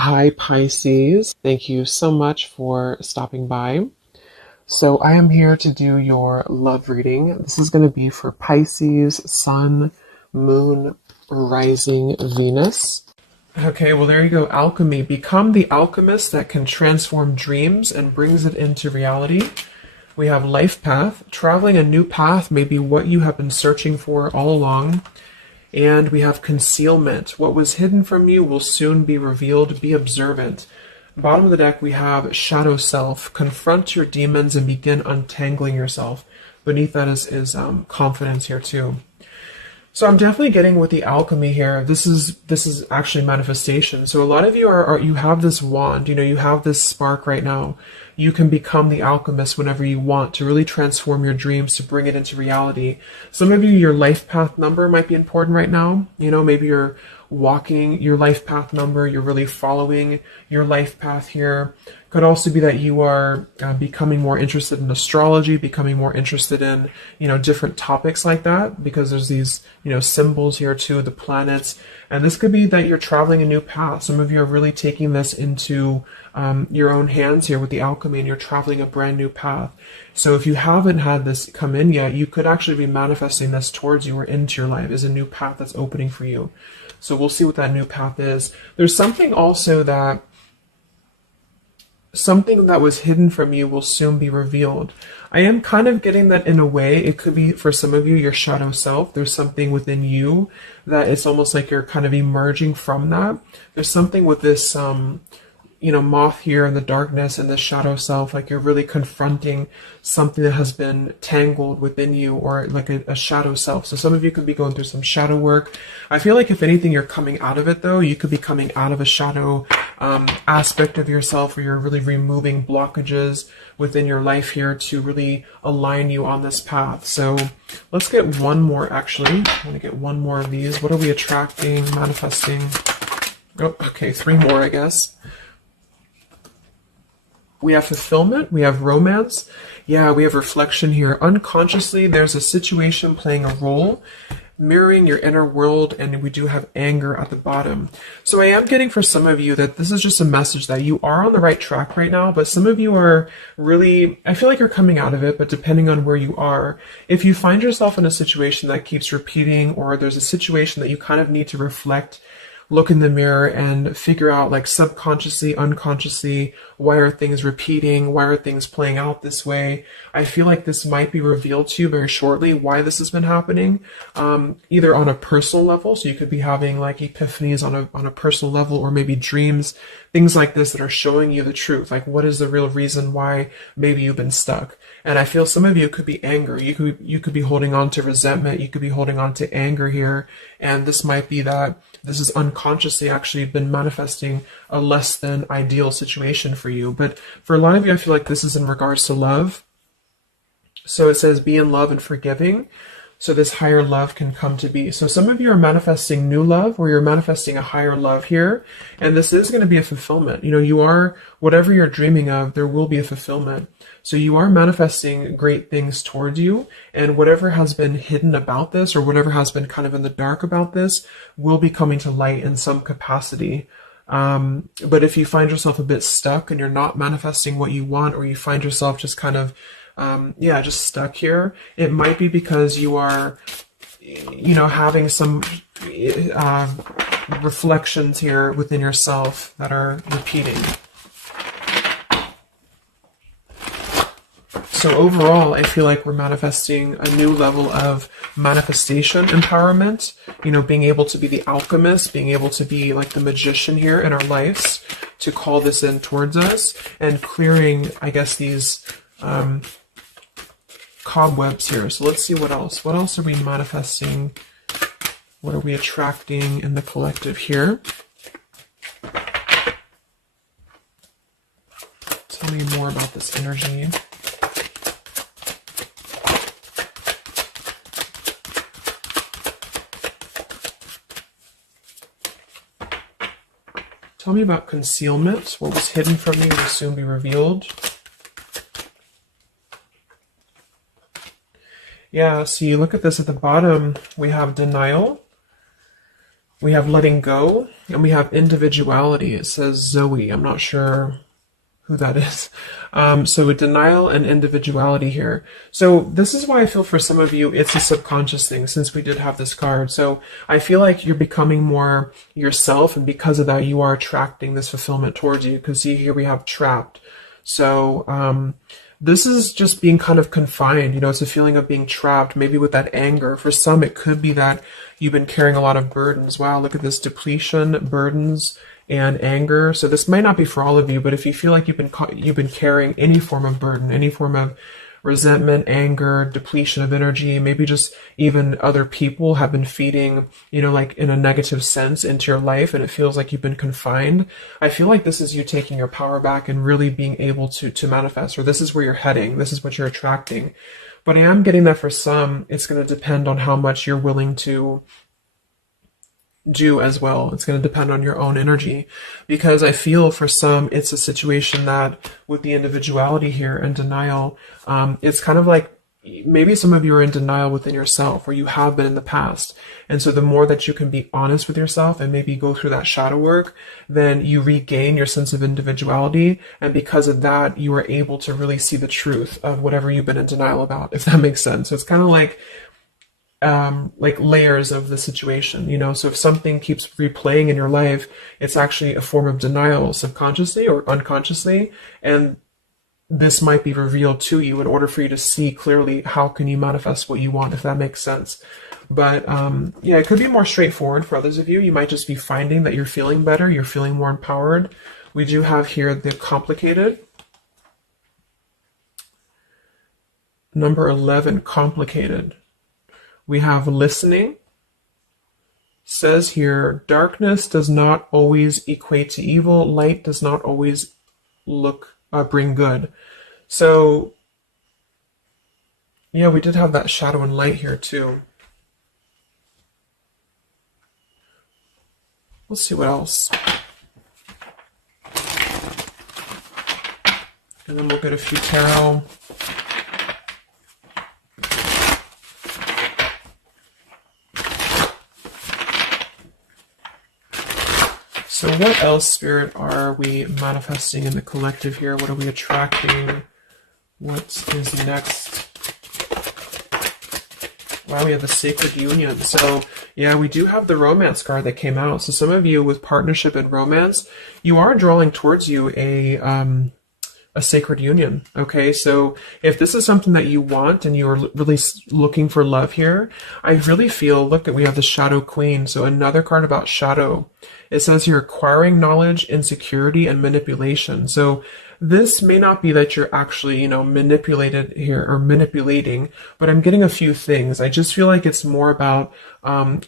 Hi, Pisces. Thank you so much for stopping by. So, I am here to do your love reading. This is going to be for Pisces, Sun, Moon, Rising, Venus. Okay, well, there you go. Alchemy. Become the alchemist that can transform dreams and brings it into reality. We have life path. Traveling a new path may be what you have been searching for all along. And we have concealment. What was hidden from you will soon be revealed. Be observant. Bottom of the deck, we have shadow self. Confront your demons and begin untangling yourself. Beneath that is confidence here too. So I'm definitely getting with the alchemy here. This is actually manifestation. So a lot of you you have this wand, you have this spark right now. You can become the alchemist whenever you want to really transform your dreams, to bring it into reality. Some of you, your life path number might be important right now. Maybe you're walking your life path number, you're really following your life path here. Could also be that you are becoming more interested in astrology, becoming more interested in, different topics like that, because there's these, symbols here too, the planets. And this could be that you're traveling a new path. Some of you are really taking this into your own hands here with the alchemy, and you're traveling a brand new path. So if you haven't had this come in yet, you could actually be manifesting this towards you or into your life as a new path that's opening for you. So we'll see what that new path is. There's something also that something that was hidden from you will soon be revealed. I am kind of getting that in a way. It could be for some of you, your shadow self. There's something within you that it's almost like you're kind of emerging from that. There's something with this, moth here in the darkness and the shadow self, like you're really confronting something that has been tangled within you, or like a shadow self. So some of you could be going through some shadow work. I feel like if anything, you're coming out of it though. You could be coming out of a shadow aspect of yourself where you're really removing blockages within your life here to really align you on this path. So let's get one more actually. I want to get one more of these. What are we attracting, manifesting? Oh, okay, three more, I guess. We have fulfillment, we have romance, yeah, we have reflection here. Unconsciously, there's a situation playing a role, mirroring your inner world, and we do have anger at the bottom. So I am getting for some of you that this is just a message that you are on the right track right now, but some of you are really, I feel like you're coming out of it, but depending on where you are, if you find yourself in a situation that keeps repeating, or there's a situation that you kind of need to reflect, look in the mirror and figure out, like, subconsciously, unconsciously, why are things repeating? Why are things playing out this way? I feel like this might be revealed to you very shortly why this has been happening, either on a personal level. So you could be having like epiphanies on a personal level, or maybe dreams, things like this that are showing you the truth. Like, what is the real reason why maybe you've been stuck? And I feel some of you could be anger. You could be holding on to resentment. You could be holding on to anger here. And this might be that this is unconsciously actually been manifesting a less than ideal situation for you. But for a lot of you, I feel like this is in regards to love. So it says be in love and forgiving, so this higher love can come to be. So some of you are manifesting new love, or you're manifesting a higher love here. And this is going to be a fulfillment. You are, whatever you're dreaming of, there will be a fulfillment. So you are manifesting great things towards you, and whatever has been hidden about this, or whatever has been kind of in the dark about this, will be coming to light in some capacity. But if you find yourself a bit stuck and you're not manifesting what you want, or you find yourself just kind of just stuck here, it might be because you are, having some reflections here within yourself that are repeating. So overall, I feel like we're manifesting a new level of manifestation empowerment, being able to be the alchemist, being able to be like the magician here in our lives, to call this in towards us, and clearing, I guess, these cobwebs here. So let's see what else. What else are we manifesting? What are we attracting in the collective here? Tell me more about this energy. Tell me about concealment. What was hidden from you will soon be revealed. Yeah, so you look at this at the bottom, we have denial. We have letting go, and we have individuality. It says Zoe. I'm not sure who that is. So denial and individuality here. So this is why I feel for some of you, it's a subconscious thing since we did have this card. So I feel like you're becoming more yourself, and because of that, you are attracting this fulfillment towards you. Because see, here we have trapped. So this is just being kind of confined. You know, it's a feeling of being trapped, maybe with that anger. For some, it could be that you've been carrying a lot of burdens. Wow, look at this depletion, burdens, and anger. So this might not be for all of you, but if you feel like you've been carrying any form of burden, any form of resentment, anger, depletion of energy, maybe just even other people have been feeding, you know, like in a negative sense into your life, and it feels like you've been confined. I feel like this is you taking your power back and really being able to manifest, or this is where you're heading. This is what you're attracting. But I am getting that for some, it's going to depend on how much you're willing to do as well. It's going to depend on your own energy, because I feel for some, it's a situation that with the individuality here and denial, it's kind of like maybe some of you are in denial within yourself, or you have been in the past. And so the more that you can be honest with yourself and maybe go through that shadow work, then you regain your sense of individuality. And because of that, you are able to really see the truth of whatever you've been in denial about, if that makes sense. So it's kind of like layers of the situation, you know. So if something keeps replaying in your life, it's actually a form of denial subconsciously or unconsciously. And this might be revealed to you in order for you to see clearly how can you manifest what you want, if that makes sense. But yeah, it could be more straightforward for others of you. You might just be finding that you're feeling better, you're feeling more empowered. We do have here the complicated. Number 11, complicated. We have listening. Says here, darkness does not always equate to evil. Light does not always bring good. So yeah, we did have that shadow and light here too. Let's see what else. And then we'll get a few tarot. So what else, Spirit, are we manifesting in the collective here? What are we attracting? What is next? Wow, we have a sacred union. So yeah, we do have the romance card that came out. So some of you with partnership and romance, you are drawing towards you a sacred union. Okay, so if this is something that you want and you're really looking for love here, I really feel, look, we have the Shadow Queen. So another card about shadow. It says you're acquiring knowledge, insecurity, and manipulation. So this may not be that you're actually, you know, manipulated here or manipulating, but I'm getting a few things. I just feel like it's more about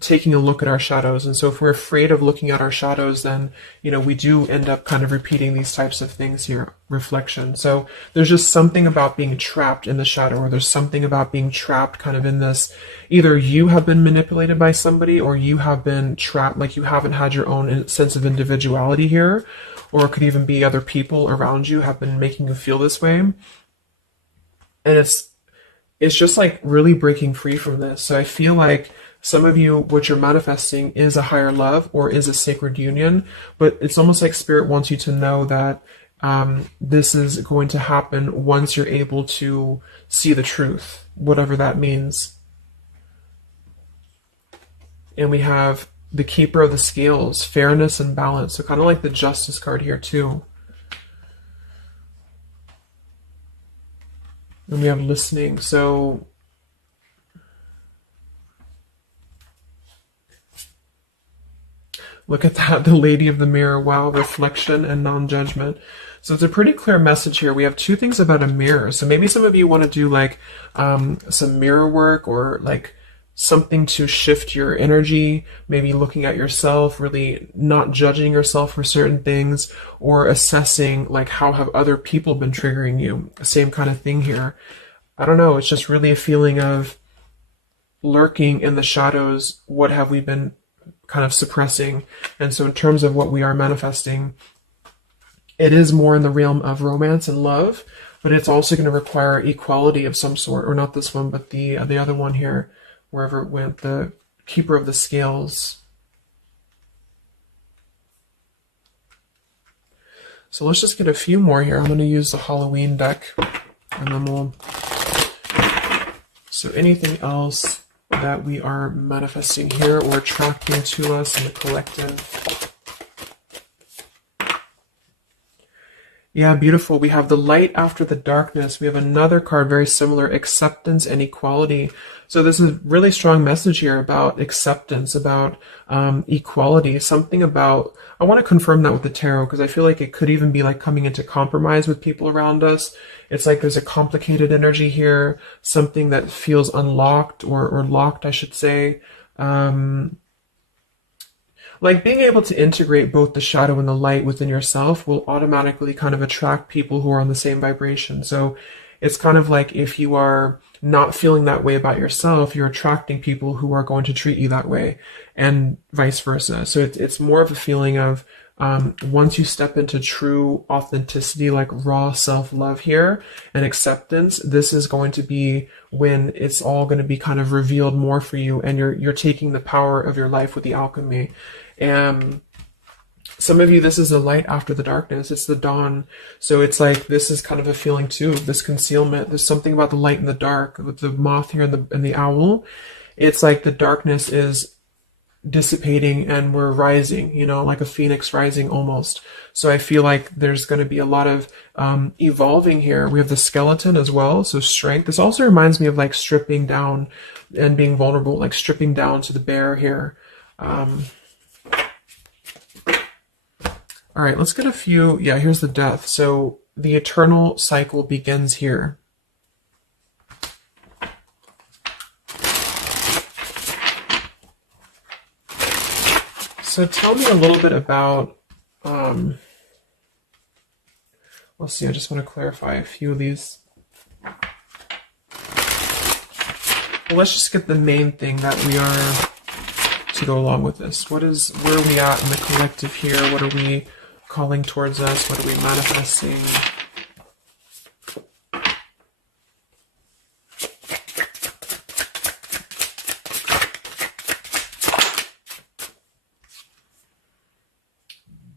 taking a look at our shadows. And so if we're afraid of looking at our shadows, then, you know, we do end up kind of repeating these types of things here, reflection. So there's just something about being trapped in the shadow, or there's something about being trapped kind of in this, either you have been manipulated by somebody, or you have been trapped, like you haven't had your own sense of individuality here. Or it could even be other people around you have been making you feel this way. And it's just like really breaking free from this. So I feel like some of you, what you're manifesting is a higher love or is a sacred union, but it's almost like Spirit wants you to know that this is going to happen once you're able to see the truth, whatever that means. And we have the Keeper of the Scales, fairness and balance. So kind of like the Justice card here too. And we have listening. So look at that, the Lady of the Mirror. Wow, reflection and non-judgment. So it's a pretty clear message here. We have two things about a mirror. So maybe some of you want to do like some mirror work, or like something to shift your energy, maybe looking at yourself, really not judging yourself for certain things, or assessing like how have other people been triggering you. Same kind of thing here. I don't know, it's just really a feeling of lurking in the shadows. What have we been kind of suppressing? And so in terms of what we are manifesting, it is more in the realm of romance and love, but it's also going to require equality of some sort, or not this one, but the other one here, wherever it went, the Keeper of the Scales. So let's just get a few more here. I'm going to use the Halloween deck, and then we'll... So anything else that we are manifesting here or attracting to us in the collective? Yeah, beautiful. We have the light after the darkness. We have another card very similar, acceptance and equality. So there's a really strong message here about acceptance, about equality, something about, I want to confirm that with the tarot because I feel like it could even be like coming into compromise with people around us. It's like there's a complicated energy here, something that feels unlocked or locked, I should say. Like being able to integrate both the shadow and the light within yourself will automatically kind of attract people who are on the same vibration. So it's kind of like if you are not feeling that way about yourself, you're attracting people who are going to treat you that way, and vice versa. So it's more of a feeling of once you step into true authenticity, like raw self-love here and acceptance, this is going to be when it's all going to be kind of revealed more for you, and you're taking the power of your life with the alchemy. And some of you, this is the light after the darkness. It's the dawn. So it's like, this is kind of a feeling too, this concealment. There's something about the light and the dark with the moth here and the owl. It's like the darkness is dissipating and we're rising, you know, like a phoenix rising almost. So I feel like there's going to be a lot of evolving here. We have the skeleton as well. So strength. This also reminds me of like stripping down and being vulnerable, like stripping down to the bare here. All right, let's get a few. Yeah, here's the death. So the eternal cycle begins here. So tell me a little bit about, let's see, I just want to clarify a few of these. Well, let's just get the main thing that we are to go along with this. Where are we at in the collective here? What are we calling towards us? What are we manifesting?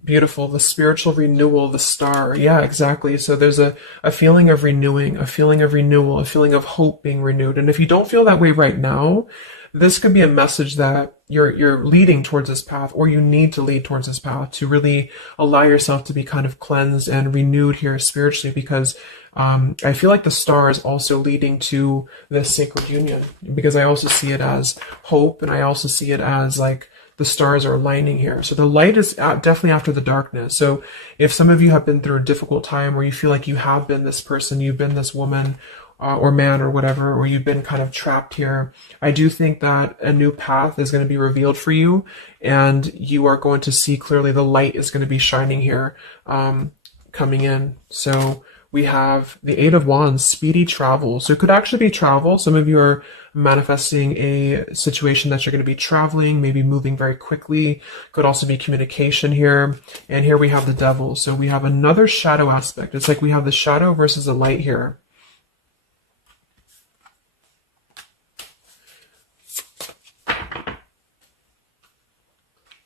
Beautiful. The spiritual renewal, the star. Yeah, exactly. So there's a feeling of renewing, a feeling of renewal, a feeling of hope being renewed. And if you don't feel that way right now, this could be a message that you're leading towards this path, or you need to lead towards this path to really allow yourself to be kind of cleansed and renewed here spiritually, because I feel like the star is also leading to this sacred union, because I also see it as hope, and I also see it as like the stars are aligning here. So the light is definitely after the darkness. So if some of you have been through a difficult time where you feel like you have been this person, you've been this woman, or man or whatever, or you've been kind of trapped here, I do think that a new path is going to be revealed for you, and you are going to see clearly the light is going to be shining here, coming in. So we have the Eight of Wands, speedy travel. So it could actually be travel. Some of you are manifesting a situation that you're going to be traveling, maybe moving very quickly. Could also be communication here. And here we have the Devil. So we have another shadow aspect. It's like we have the shadow versus the light here.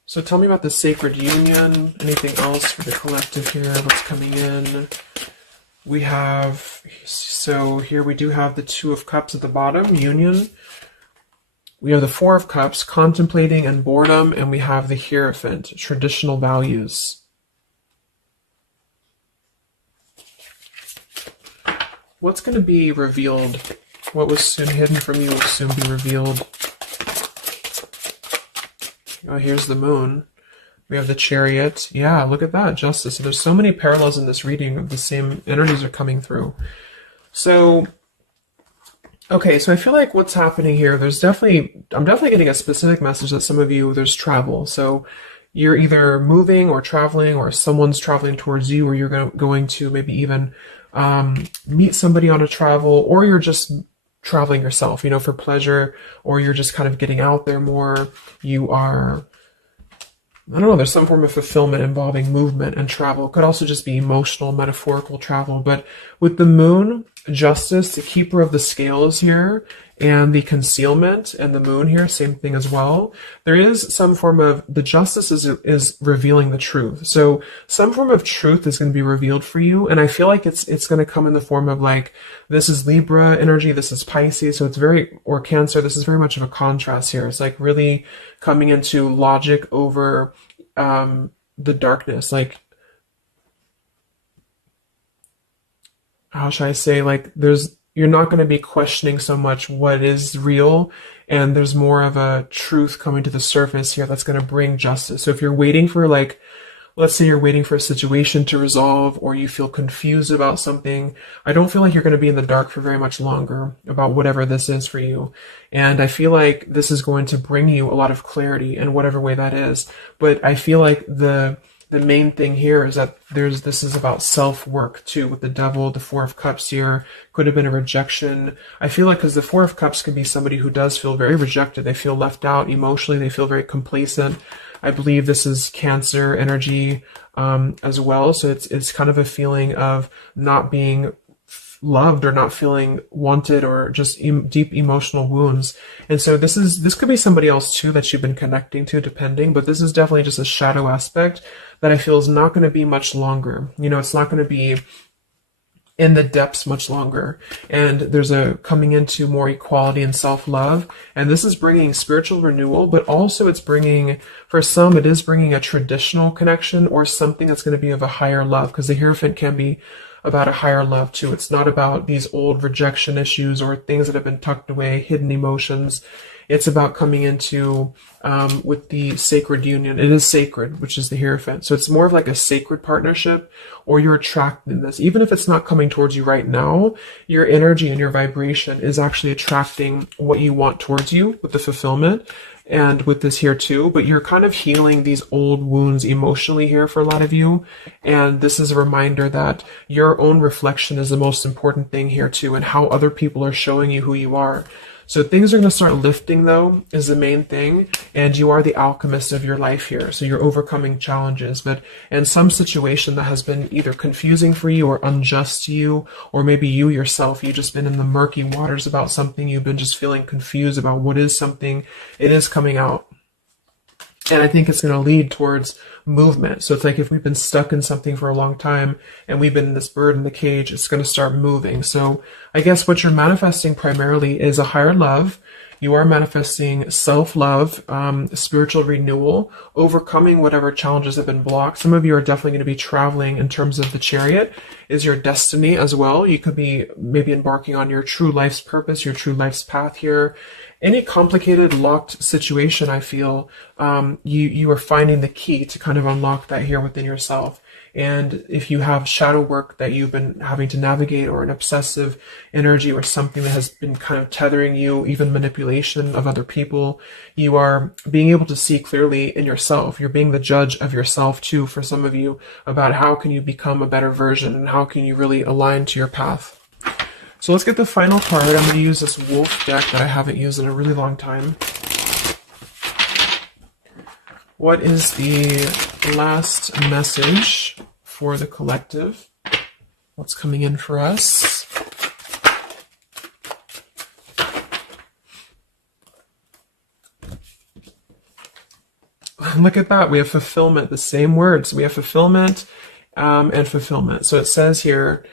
So tell me about the sacred union. Anything else for the collective here? What's coming in? We have, so here we do have the Two of Cups at the bottom, union. We have the Four of Cups, contemplating and boredom, and we have the Hierophant, traditional values. What's going to be revealed? What was soon hidden from you will soon be revealed. Oh, here's the Moon. We have the Chariot. Yeah, look at that. Justice. So there's so many parallels in this reading of the same energies are coming through. So, okay, so I feel like what's happening here, I'm definitely getting a specific message that some of you, there's travel. So you're either moving or traveling, or someone's traveling towards you, or you're going to maybe even meet somebody on a travel, or you're just traveling yourself, for pleasure, or you're just kind of getting out there more. You are, I don't know, there's some form of fulfillment involving movement and travel. It could also just be emotional, metaphorical travel. But with the Moon, Justice, the keeper of the scales here, and the concealment, and the moon here, same thing as well. There is some form of, the justice is revealing the truth. So some form of truth is going to be revealed for you, and I feel like it's going to come in the form of like, this is Libra energy, this is Pisces, so it's very, or Cancer, this is very much of a contrast here. It's like really coming into logic over the darkness, like, how should I say, like you're not going to be questioning so much what is real, and there's more of a truth coming to the surface here that's going to bring justice. So if you're waiting for, like, let's say you're waiting for a situation to resolve, or you feel confused about something, I don't feel like you're going to be in the dark for very much longer about whatever this is for you. And I feel like this is going to bring you a lot of clarity in whatever way that is. But I feel like the main thing here is that this is about self-work too, with the Devil, the Four of Cups here, could have been a rejection. I feel like, because the Four of Cups could be somebody who does feel very rejected, they feel left out emotionally, they feel very complacent. I believe this is Cancer energy as well, so it's kind of a feeling of not being loved or not feeling wanted, or just deep emotional wounds. And so this could be somebody else too that you've been connecting to, depending, but this is definitely just a shadow aspect that I feel is not going to be much longer. You know, it's not going to be in the depths much longer. And there's a coming into more equality and self-love. And this is bringing spiritual renewal, but also it's bringing, for some, it is bringing a traditional connection or something that's going to be of a higher love, because the Hierophant can be about a higher love too. It's not about these old rejection issues or things that have been tucked away, hidden emotions. It's about coming into with the sacred union. It is sacred, which is the Hierophant. So it's more of like a sacred partnership, or you're attracting this. Even if it's not coming towards you right now, your energy and your vibration is actually attracting what you want towards you with the fulfillment. And with this here too, but you're kind of healing these old wounds emotionally here for a lot of you. And this is a reminder that your own reflection is the most important thing here too, and how other people are showing you who you are. So things are going to start lifting, though, is the main thing. And you are the alchemist of your life here. So you're overcoming challenges. But in some situation that has been either confusing for you or unjust to you, or maybe you yourself, you've just been in the murky waters about something. You've been just feeling confused about what is something. It is coming out. And I think it's going to lead towards movement. So it's like if we've been stuck in something for a long time and we've been in this bird in the cage, it's going to start moving. So I guess what you're manifesting primarily is a higher love. You are manifesting self-love, spiritual renewal, overcoming whatever challenges have been blocked. Some of you are definitely going to be traveling in terms of the Chariot is your destiny as well. You could be maybe embarking on your true life's purpose, your true life's path here. Any complicated, locked situation, I feel, you are finding the key to kind of unlock that here within yourself. And if you have shadow work that you've been having to navigate, or an obsessive energy, or something that has been kind of tethering you, even manipulation of other people, you are being able to see clearly in yourself. You're being the judge of yourself too, for some of you, about how can you become a better version, and how can you really align to your path. So let's get the final card. I'm going to use this wolf deck that I haven't used in a really long time. What is the last message for the collective? What's coming in for us? Look at that. We have fulfillment, the same words. We have fulfillment and fulfillment. So it says here,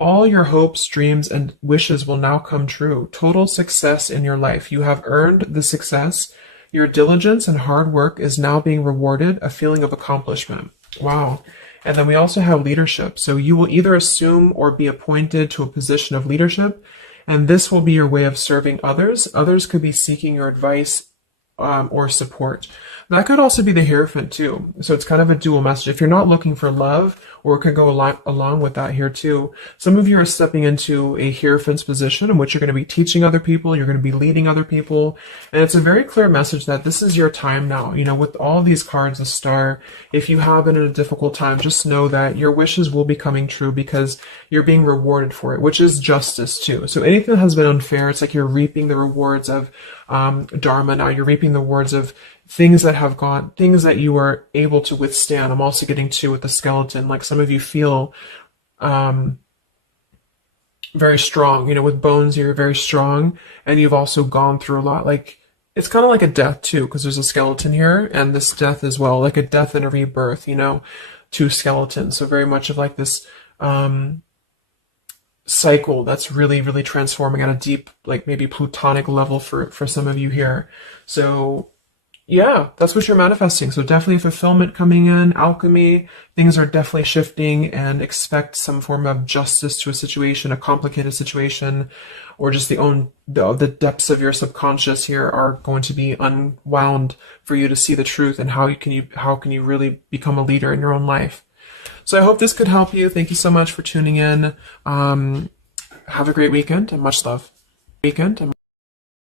all your hopes, dreams, and wishes will now come true. Total success in your life. You have earned the success. Your diligence and hard work is now being rewarded, a feeling of accomplishment. Wow. And then we also have leadership. So you will either assume or be appointed to a position of leadership, and this will be your way of serving others. Others could be seeking your advice or support. That could also be the Hierophant too. So it's kind of a dual message. If you're not looking for love, or it could go along with that here too. Some of you are stepping into a Hierophant's position in which you're going to be teaching other people, you're going to be leading other people. And it's a very clear message that this is your time now. You know, with all these cards, a star, if you have been in a difficult time, just know that your wishes will be coming true because you're being rewarded for it, which is justice too. So anything that has been unfair, it's like you're reaping the rewards of Dharma now. You're reaping the rewards of things that have gone, things that you are able to withstand. I'm also getting to with the skeleton, like some of you feel very strong. You know, with bones, you're very strong, and you've also gone through a lot. Like, it's kind of like a death too, because there's a skeleton here, and this death as well, like a death and a rebirth, you know, two skeletons. So very much of like this cycle that's really, really transforming at a deep, like maybe plutonic level for some of you here. So yeah, that's what you're manifesting. So definitely fulfillment coming in, alchemy, things are definitely shifting, and expect some form of justice to a situation, a complicated situation, or just the depths of your subconscious here are going to be unwound for you to see the truth, and how can you really become a leader in your own life. So I hope this could help you. Thank you so much for tuning in. Have a great weekend and much love.